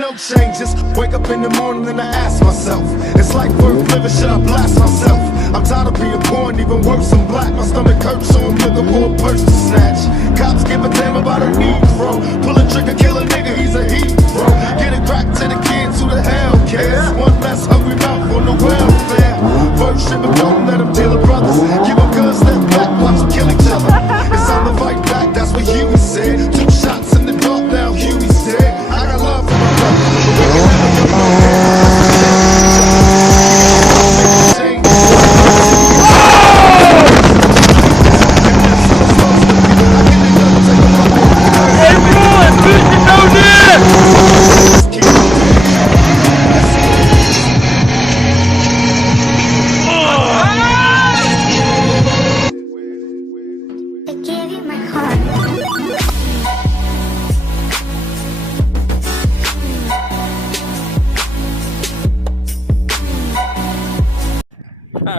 no changes. Wake up in the morning and I ask myself, it's like worth living, should I blast myself? I'm tired of being poor and even worse, I'm black. My stomach hurts, so I'm looking for a purse to snatch. Cops give a damn about a Negro. Pull a trigger, kill a nigga, he's a hero. Get it crack to the kids, who the hell cares? One less hungry mouth on the welfare. First ship and don't let them deal with brothers. Give them guns, step back, watch them kill each other. It's time to fight back, that's what Huey said. 2 shots in the dark, now Huey's dead. I got love for my brother.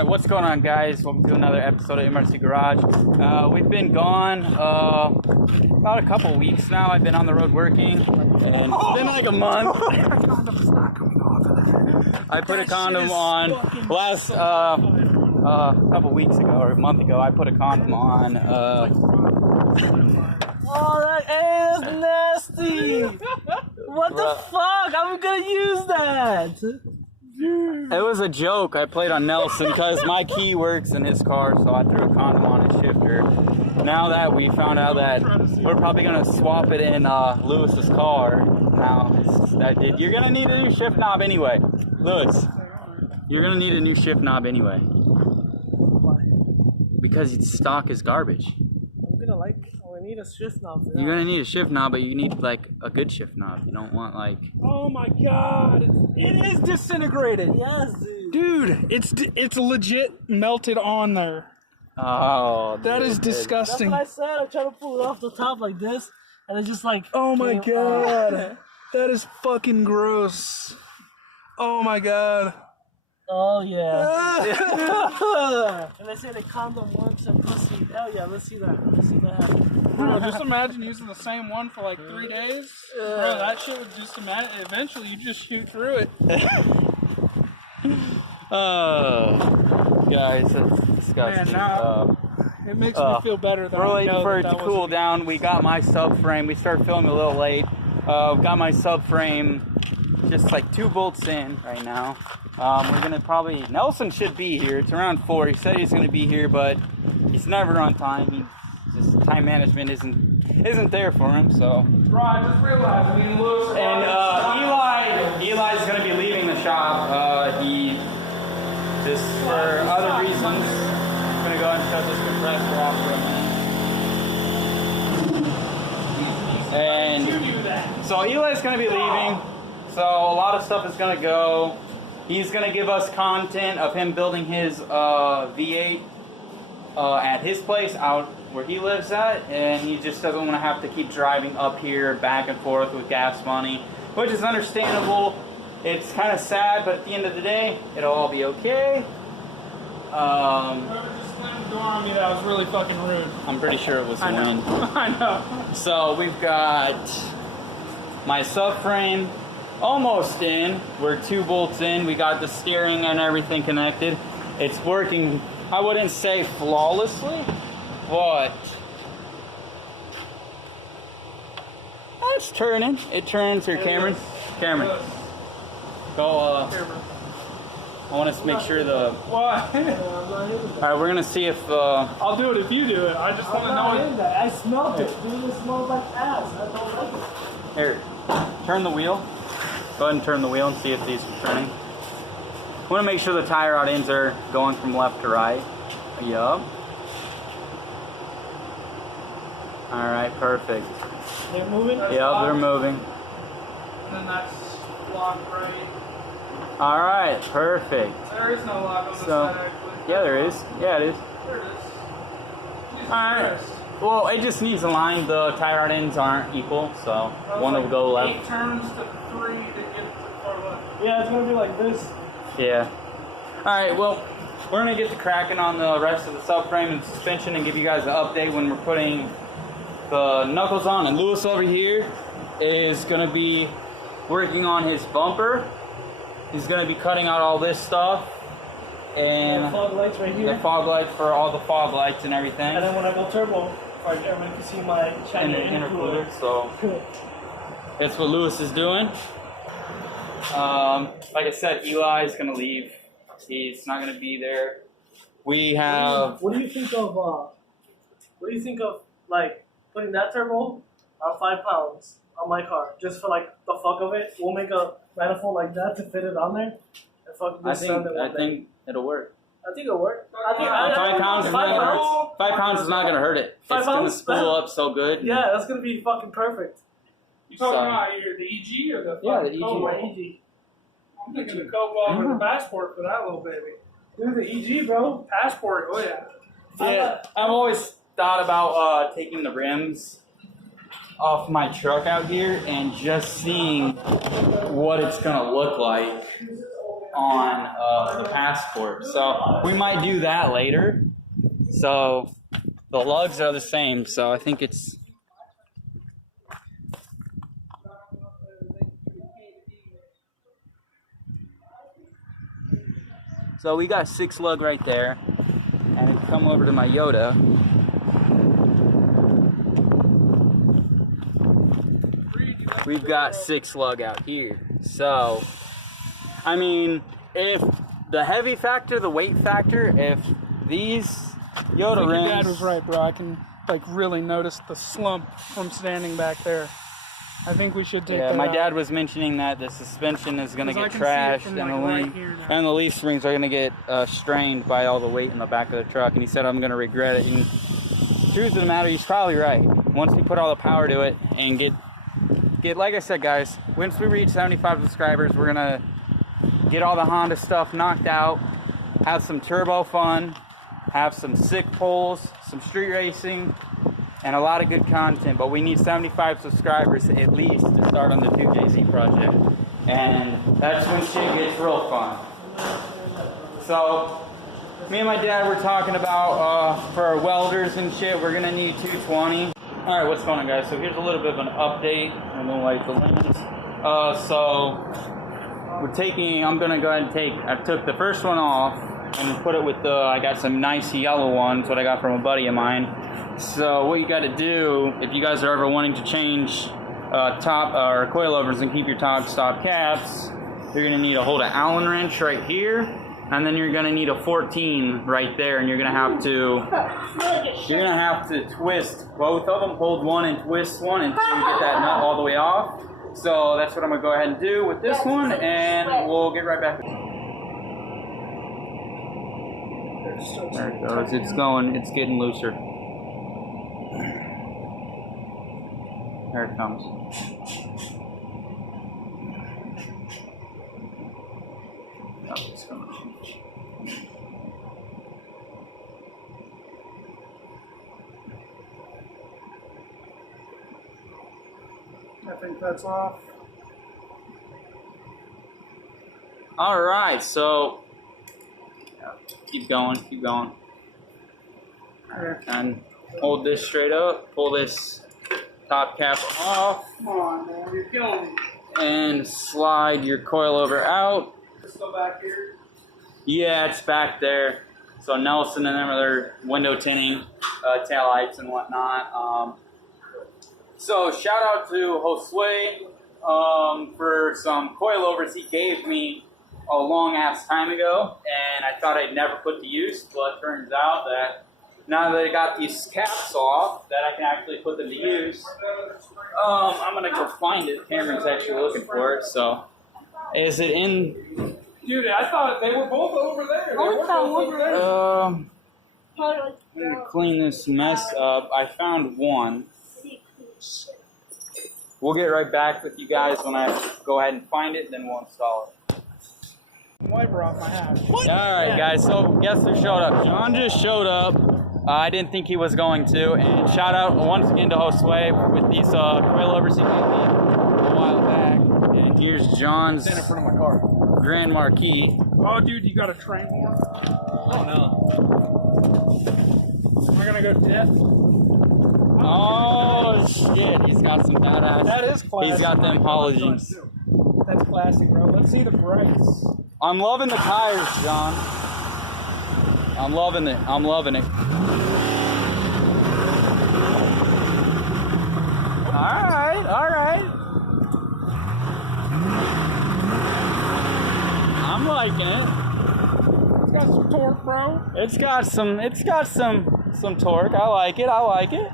What's going on, guys? Welcome to another episode of MRC Garage. We've been gone about a couple weeks now. I've been on the road working, and it's been like a month. I put a condom on last couple weeks ago, or a month ago. I put a condom on. Oh, that is nasty! What the fuck? I'm gonna use that! It was a joke I played on Nelson because my key works in his car, so I threw a condom on his shifter. Now that we found out that we're probably gonna swap it in Lewis's car, you're gonna need a new shift knob anyway. Lewis, you're gonna need a new shift knob anyway. Why? Because stock is garbage. I need a shift knob for that. You're gonna need a shift knob, but you need like a good shift knob. You don't want like. Oh my god! It is disintegrated. Yes, dude. Dude, it's legit melted on there. Oh, that is disgusting. That's what I said. I tried to pull it off the top like this, and it's just like. Oh my god! That is fucking gross. Oh my god. Oh yeah. And they say the condom works and pussy. Hell yeah, let's see that. Let's see that. Bro, just imagine using the same one for like 3 days. Bro, that shit would just eventually you just shoot through it. Guys, that's disgusting. Man, it makes me feel better than we're waiting for it to cool down. We got my subframe. We started filming a little late. Got my subframe just like 2 bolts in right now. We're gonna probably, Nelson should be here. It's around 4. He said he's gonna be here, but he's never on time. Just time management isn't there for him. So. Bro, I just realized me and Lewis. And Eli's gonna be leaving the shop. He just for other reasons. I'm gonna go ahead and shut this compressor off for a minute. And so Eli's gonna be leaving. So a lot of stuff is gonna go. He's going to give us content of him building his V8 at his place out where he lives at, and he just doesn't want to have to keep driving up here back and forth with gas money, which is understandable. It's kind of sad, but at the end of the day, it'll all be okay. Whoever just slammed the door on me, that was really fucking rude. I'm pretty sure it was I know. Lynn. I know. So we've got my subframe almost in. We're 2 bolts in. We got the steering and everything connected. It's working, I wouldn't say flawlessly, but it's turning. It turns here, Cameron. Cameron. Go, I want to make sure the... Why? Alright, we're going to see if... I'll do it if you do it. I just want to know it. I smelled it. Dude, it smells like ass. I don't like it. Here, turn the wheel. Go ahead and turn the wheel and see if these are turning. We want to make sure the tie rod ends are going from left to right. Yup. Alright, perfect. They're moving? Yep, they're moving. And then that's locked right. Alright, perfect. There is no lock on this So, side, actually. yeah, there is. Yeah, it is. There it is. Alright. Well, it just needs a line. The tie rod ends aren't equal, so one will go left. 8 turns to 3 to get to far left. Yeah, it's gonna be like this. Yeah. Alright, well, we're going to get to cracking on the rest of the subframe and suspension and give you guys an update when we're putting the knuckles on. And Lewis over here is going to be working on his bumper. He's gonna be cutting out all this stuff. And the fog lights right here. the fog lights for all the fog lights and everything. And then when I go turbo, everyone can see my And shiny the intercooler. So that's what Lewis is doing. Like I said, Eli is gonna leave. He's not gonna be there. We have. What do you think of? Like putting that turbo on 5 pounds on my car just for like the fuck of it? We'll make a manifold like that to fit it on there. And fucking I just send it one day. think it'll work. I think it'll work. I think 5 pounds is not gonna hurt. 5 pounds is not gonna hurt it. 5 It's gonna pounds? spool up so good. Yeah, that's gonna be fucking perfect. You talking So- about the EG or the Yeah, the fucking EG. Oh, my Cobalt? EG. I'm thinking the Cobalt or the Passport for that little baby. Dude, the EG, bro. Passport, oh yeah. Yeah, I've always thought about taking the rims off my truck out here and just seeing what it's gonna look like on the Passport. So we might do that later. So the lugs are the same. So I think it's. So we got 6 lug right there, and if you come over to my Yoda, we've got 6 lug out here. So, I mean, if the heavy factor, the weight factor, if these Yoda I think rims, your dad was right, bro. I can like really notice the slump from standing back there. I think we should take yeah, that my out. dad was mentioning that the suspension is going to 'Cause I get can see it trashed, from, and, like, the right leaf, here now. and the leaf springs are going to get strained by all the weight in the back of the truck. And he said I'm going to regret it. And truth of the matter, he's probably right. Once we put all the power to it and get like I said, guys, once we reach 75 subscribers, we're gonna get all the Honda stuff knocked out, have some turbo fun, have some sick pulls, some street racing, and a lot of good content. But we need 75 subscribers at least to start on the 2JZ project, and that's when shit gets real fun. So me and my dad were talking about for our welders and shit, we're gonna need 220. All right, what's going on, guys? So here's a little bit of an update. I'm gonna light the lens. So we're taking. I'm gonna go ahead and take. I took the first one off and put it with the. I got some nice yellow ones, what I got from a buddy of mine. So what you got to do if you guys are ever wanting to change top or coilovers and keep your top stop caps, you're gonna need to hold an Allen wrench right here. And then you're gonna need a 14 right there, and you're gonna have to twist both of them. Hold one and twist one until you get that nut all the way off. So that's what I'm gonna go ahead and do with this one, and we'll get right back. There it goes. It's going. It's getting looser. There it comes. Oh, it's going. I think that's off. All right, so keep going, keep going. And hold this straight up, pull this top cap off, Come on, man, you're killing me. and slide your coilover out. Just go back here. Yeah, it's back there. So Nelson and them are their window tinting, tail lights and whatnot. So shout out to Josue for some coilovers he gave me a long ass time ago, and I thought I'd never put to use, but it turns out that now that I got these caps off, that I can actually put them to use. I'm gonna go find it. Cameron's actually looking for it. So, is it in? Dude, I thought they were both over there. They were both over there. Let me clean this mess up. I found one. We'll get right back with you guys when I go ahead and find it, then we'll install it. Wiper off my hat. Alright guys, so guess who showed up? John just showed up. I didn't think he was going to. And shout out once again to Josue with these coilovers he gave me a while back. And here's John's Stand in front of my car. Grand Marquis. Oh, dude, you got a train horn? Oh no. Am I gonna go deaf? Oh shit, he's got some badass. That is classic. He's got them halogens. That's classic, bro. Let's see the brakes. I'm loving the tires, John. I'm loving it. I'm loving it. Alright, alright. I'm liking it. It's got some torque, bro. It's got some torque. I like it. I like it.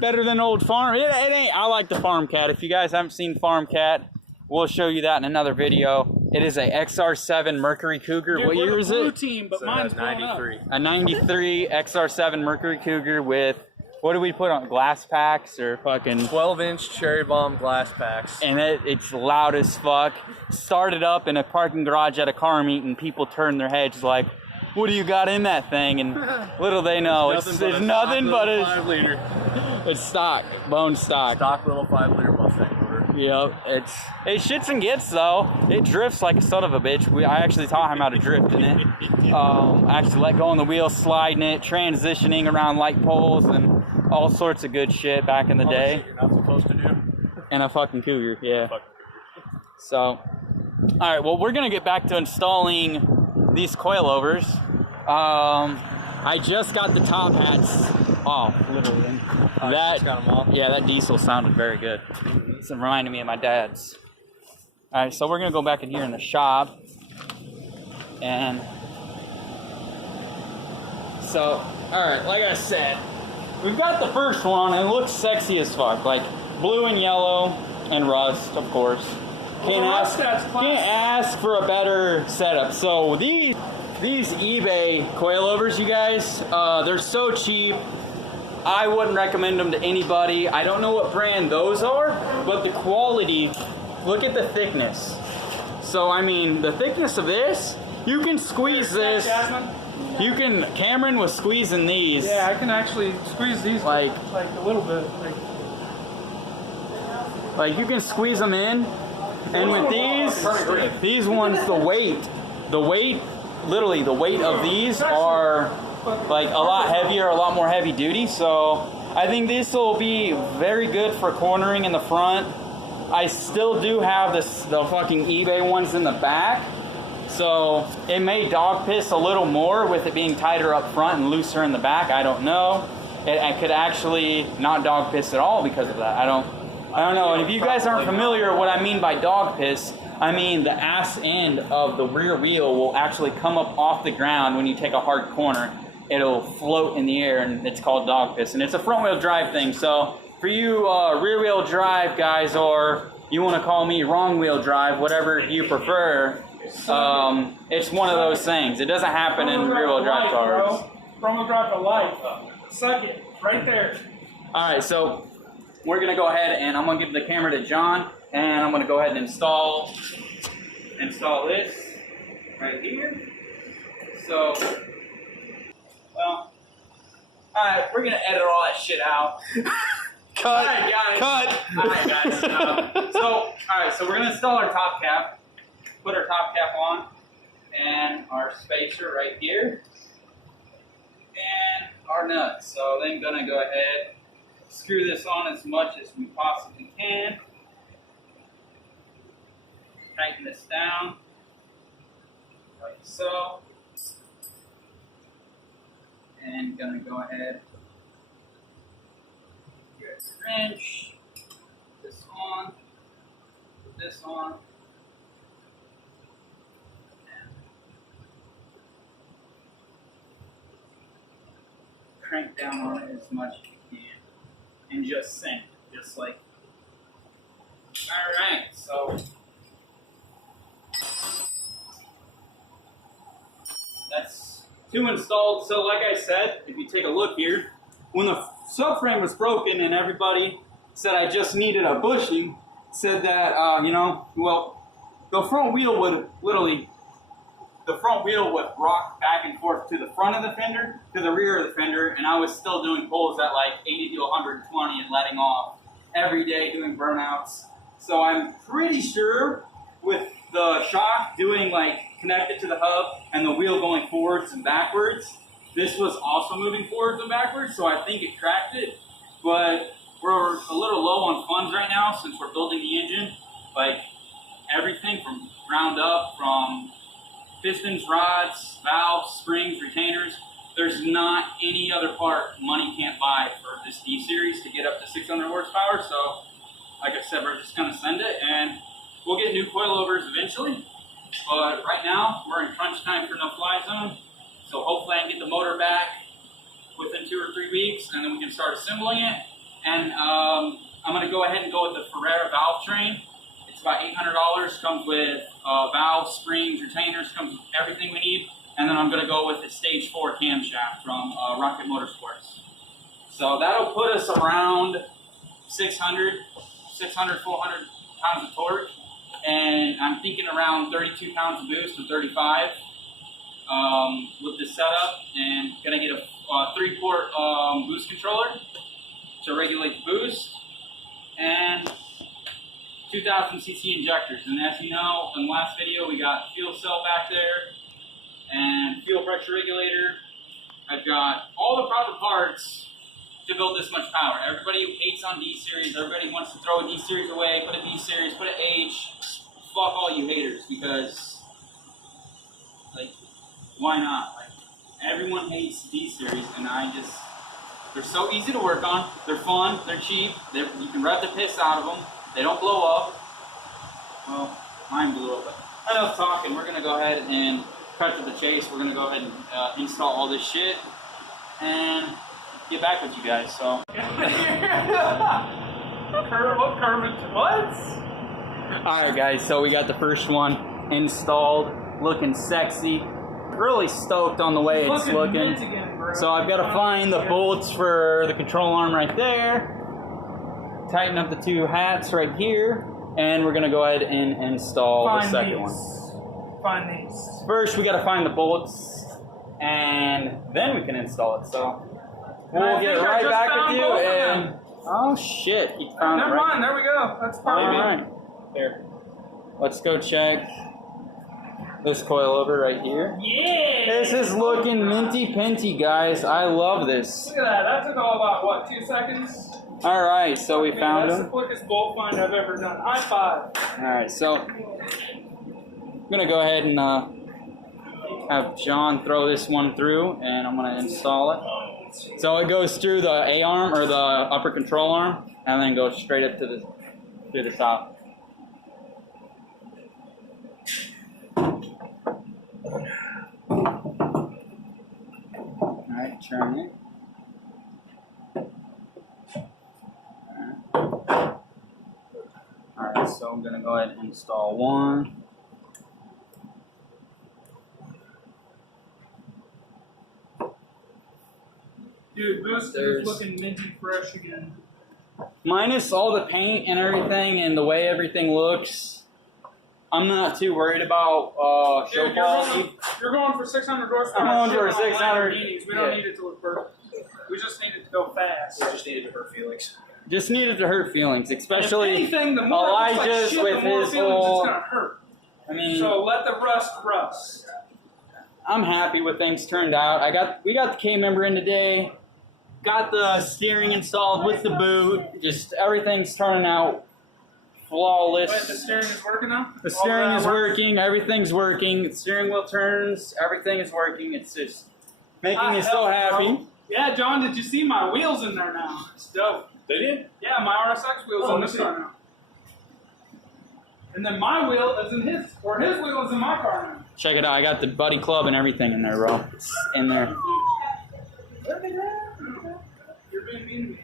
Better than old farm. It ain't. I like the Farm Cat. If you guys haven't seen Farm Cat, we'll show you that in another video. It is a XR7 Mercury Cougar. Dude, what we're year the is blue it? team, but mine's blown up. A 93 XR7 Mercury Cougar with, what do we put on, glass packs or fucking 12-inch Cherry Bomb glass packs. and it's loud as fuck. Started up in a parking garage at a car meet and people turned their heads like, what do you got in that thing? And little they know it's nothing but a 5-liter. it's stock, bone stock. Stock little 5-liter Mustang motor. Yep, it shits and gets though. It drifts like a son of a bitch. I actually taught him how to drift in it. Actually let go on the wheel, sliding it, transitioning around light poles, and all sorts of good shit back in the day. Shit you're not supposed to do. And a fucking Cougar, yeah. Fucking So, all right. Well, we're gonna get back to installing these coilovers. I just got the top hats off, literally. just got 'em off? Yeah, that diesel sounded very good. It's reminding me of my dad's. All right, so we're gonna go back in here in the shop, and so, all right, like I said, we've got the first one, and it looks sexy as fuck, like blue and yellow and rust, of course. Can't ask for a better setup. So these eBay coilovers, you guys, they're so cheap. I wouldn't recommend them to anybody. I don't know what brand those are, but the quality, look at the thickness. So I mean, the thickness of this, you can squeeze this. Cameron was squeezing these. Yeah, I can actually squeeze these Like a little bit. Like you can squeeze them in. And with these ones, the weight, literally the weight of these are like a lot heavier, a lot more heavy duty. So I think this will be very good for cornering in the front. I still do have the fucking eBay ones in the back. So it may dog piss a little more with it being tighter up front and looser in the back. I don't know. I could actually not dog piss at all because of that. I don't know. And if you guys aren't familiar what I mean by dog piss, I mean the ass end of the rear wheel will actually come up off the ground when you take a hard corner. It'll float in the air, and it's called dog piss. And it's a front wheel drive thing. So for you rear wheel drive guys, or you want to call me wrong wheel drive, whatever you prefer, it's one of those things. It doesn't happen in rear wheel drive cars. Front wheel drive for life. Suck it. Right there. All right, so we're gonna go ahead and I'm gonna give the camera to John, and I'm gonna go ahead and install this right here. So, well, all right, we're gonna edit all that shit out. Cut. All right, guys. Cut. All right, guys. All right, so we're gonna install our top cap. Put our top cap on, and our spacer right here, and our nuts. So then gonna go ahead, screw this on as much as we possibly can. Tighten this down, like so. And gonna go ahead, get the wrench, put this on, put this on. Crank down on it as much as you can, and just sink, just like. All right, so that's 2 installed. So like I said, if you take a look here, when the subframe was broken and everybody said I just needed a bushing, said that well, the front wheel would rock back and forth to the front of the fender, to the rear of the fender, and I was still doing pulls at like 80 to 120 and letting off every day doing burnouts. So I'm pretty sure with the shock doing like connected to the hub and the wheel going forwards and backwards, this was also moving forwards and backwards, so I think it cracked it. But we're a little low on funds right now since we're building the engine. like everything from ground up, from pistons, rods, valves, springs, retainers. There's not any other part money can't buy for this D-Series to get up to 600 horsepower. So, like I said, we're just gonna send it, and we'll get new coilovers eventually. But right now, we're in crunch time for no-fly zone. So hopefully I can get the motor back within 2 or 3 weeks, and then we can start assembling it. And I'm gonna go ahead and go with the Ferrera valve train. It's about $800, comes with valves, springs, retainers, comes with everything we need. And then I'm gonna go with the Stage 4 camshaft from Rocket Motorsports. So that'll put us around 400 pounds of torque. And I'm thinking around 32 pounds of boost to 35 with this setup. And gonna get a 3-port boost controller to regulate the boost. And 2000cc injectors. And as you know, in the last video, we got fuel cell back there and fuel pressure regulator. I've got all the proper parts to build this much power. Everybody who hates on D-Series, everybody wants to throw a D-Series away, put a D-Series, put an H. Fuck all you haters, because, like, why not? Like, everyone hates D-Series, and they're so easy to work on. They're fun, they're cheap, you can rev the piss out of them. They don't blow up. Well, mine blew up, but enough talking. We're gonna go ahead and cut to the chase. We're gonna go ahead and install all this shit and get back with you guys. So. What? Alright guys, so we got the first one installed, looking sexy. Really stoked on the way it's looking. Again, So I've got to find the bolts for the control arm right there. Tighten up the 2 hats right here. And we're going to go ahead and install the second one. Find these. First, we got to find the bolts, and then we can install it. So we'll get right back with you. And oh shit, he found it. Never Right. mind. There we go. That's All perfect. right, there. Let's go check this coilover right here. Yeah. This is looking minty pinty, guys. I love this. Look at that. That took all about what, 2 seconds? All right, so we found That's them. the quickest bolt find I've ever done. High five. All right, so I'm gonna go ahead and have John throw this one through, and I'm gonna install it. So it goes through the A-arm or the upper control arm, and then goes straight up to the top. All right, turn it. Alright, so I'm going to go ahead and install one. Dude, Boost is looking minty fresh again. Minus all the paint and everything and the way everything looks, I'm not too worried about show Dude, quality. you're going for 600 horsepower. I'm going for shit on 600. Lamborghinis. We don't need it to look perfect. We just need it to go fast. We just needed to hurt feelings. Just needed to hurt feelings, especially If anything, the more it looks like Elijah's shit, with the more his feelings whole. it's gonna hurt. I mean, So let the rust. I'm happy with things turned out. We got the K member in today. Got the steering installed with the boot. Just everything's turning out flawless. Wait, the steering is working now? The steering is working. Everything's working. The steering wheel turns. Everything is working. It's just making me so happy. Yeah, John, did you see my wheels in there now? It's dope. They did? Yeah, my RSX wheels in this car now. And then my wheel is in his, or his wheel is in my car now. Check it out. I got the Buddy Club and everything in there, bro. It's in there. You're being mean to me.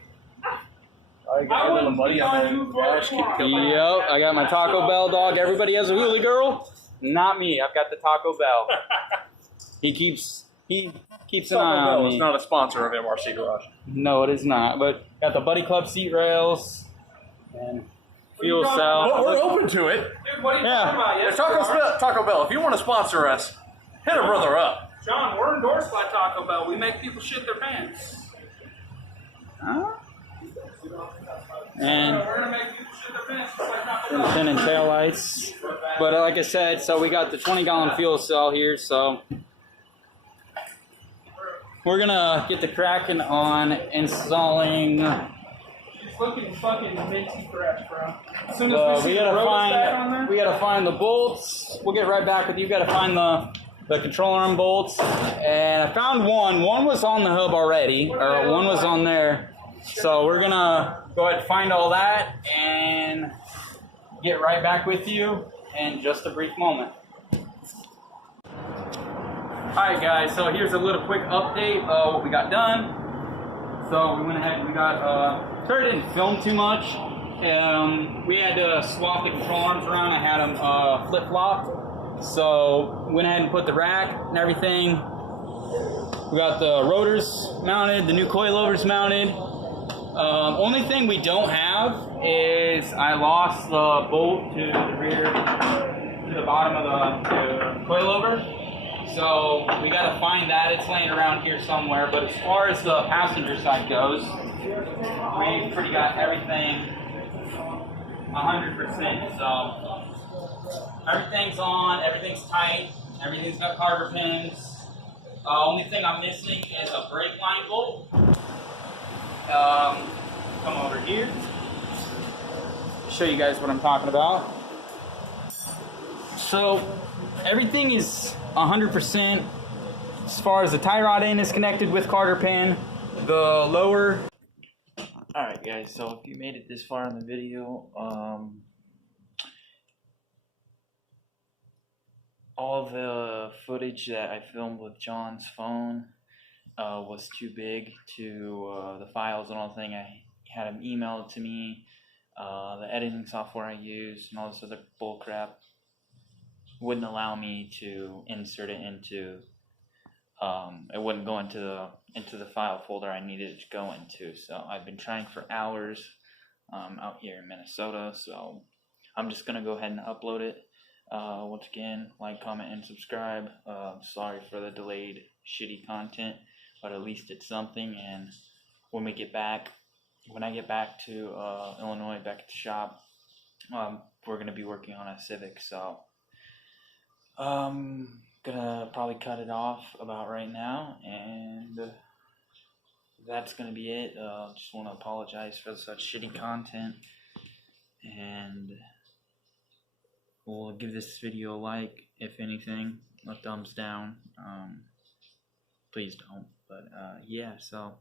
I got a little buddy on on you the for dash. Yep, I got my Taco Bell dog. Everybody has a hoolie girl. Not me. I've got the Taco Bell. He keeps an eye on It's me. not a sponsor of MRC Garage. No, it is not. But got the Buddy Club seat rails and fuel What are you cell. But we're open to it. Dude, what are you Yeah. talking about? Yes, Taco Bell, if you want to sponsor us, hit a brother up. John, we're endorsed by Taco Bell. We make people shit their pants. Huh? And We're gonna make people shit their pants just like Taco Bell. fin and tail lights. But like I said, so we got the 20-gallon fuel cell here, so we're gonna get the cracking on installing looking fucking minty fresh, bro. As soon as we see the gotta rotors back on there. we gotta find the bolts. We'll get right back with you. Gotta find the control arm bolts. And I found one. One was on the hub already, or one was on there. So we're gonna go ahead and find all that and get right back with you in just a brief moment. Alright guys, so here's a little quick update of what we got done. So we went ahead and we got, sorry I didn't film too much. We had to swap the control arms around. I had them flip-flopped. So went ahead and put the rack and everything. We got the rotors mounted, the new coilovers mounted. Only thing we don't have is I lost the bolt to the rear, to the bottom of the coilover. So we gotta find that. It's laying around here somewhere. But as far as the passenger side goes, we've pretty got everything 100%. So everything's on, everything's tight, everything's got carver pins. Only thing I'm missing is a brake line bolt. Come over here. Show you guys what I'm talking about. So everything is 100% as far as the tie rod end is connected with carter pin. The lower. Alright guys, so if you made it this far in the video, all the footage that I filmed with John's phone was too big to the files and all the thing. I had him email it to me. The editing software I used and all this other bull crap wouldn't allow me to insert it into. It wouldn't go into the file folder I needed it to go into. So I've been trying for hours out here in Minnesota. So I'm just gonna go ahead and upload it. Once again, like, comment, and subscribe. Sorry for the delayed, shitty content, but at least it's something. And when I get back to Illinois, back at the shop, we're gonna be working on a Civic. So gonna probably cut it off about right now, and that's gonna be it. Just want to apologize for such shitty content, and we'll give this video a like, if anything, a thumbs down. Please don't, but yeah, so